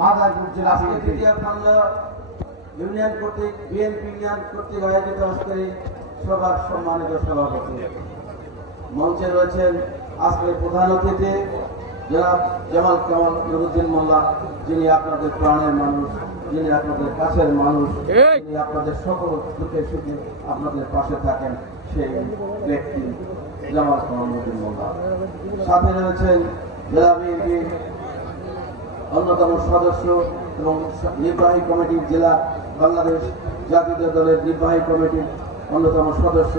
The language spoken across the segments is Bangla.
মাদারপুর জেলা ইউনিয়ন কর্তৃক বিএনপি ইউনিয়ন কর্তৃক আয়োজিত আজকের সভার সম্মানিত সভাপতি মঞ্চে রয়েছেন আজকের প্রধান অতিথি জনাব জামাল কামাল নুরুদ্দিন মোল্লা, যিনি আপনাদের প্রাণের মানুষ, যিনি আপনাদের কাছের মানুষ, যিনি আপনাদের সকল দুঃখে সুখে আপনাদের পাশে থাকেন, সেই ব্যক্তি জামাল কামাল নুরুদ্দিন মোল্লা। সাথে রয়েছেন জেলা বিএনপির অন্যতম সদস্য এবং নির্বাহী কমিটির জেলা বাংলাদেশ জাতীয় দলের নির্বাহী কমিটির অন্যতম সদস্য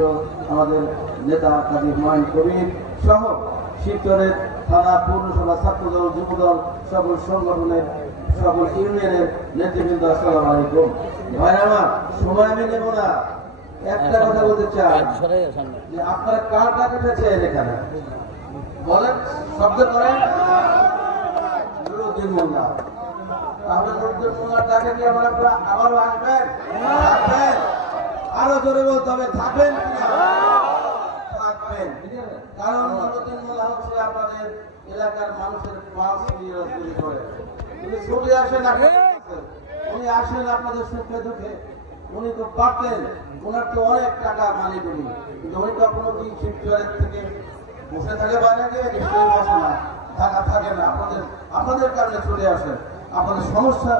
আমাদের নেতা কাজী হুমায়ুন কবির সহ শিবচরের থানা, পৌরসভা, ছাত্রদল, যুবদল, সকল সংগঠনের সকল ইউনিয়নের নেতৃবৃন্দ, আসসালামু আলাইকুম। ভাইরা, সময় আমি নেব না, একটা কথা বলতে চাই যে আপনারা কার ডাক উঠেছেন এখানে বলেন, শব্দ করেন। নুরুদ্দিন মোল্লা, তাহলে নুরুদ্দিন মোল্লার ডাকে কি আপনারা আবারও আসবেন? থাকবেন? আরো জোরে বলতে হবে, থাকবেন কিনা? থাকবেন, কারণ নুরুদ্দিন মোল্লা হচ্ছে আপনাদের এলাকার মানুষের পাঁচ তৈরি করে। উনি ছবি আসেন, উনি আসেন আপনাদের সুখে দুঃখে। উনি তো পারতেন, ওনার তো অনেক টাকা মালিক উনি, কিন্তু উনি কখনো কি শিবচরের থেকে বসে থাকে বাইরে গিয়ে? নিশ্চয়ই বসে না, ঢাকা থাকে না, আপনাদের কারণে চলে আসেন। আপনাদের সমস্যা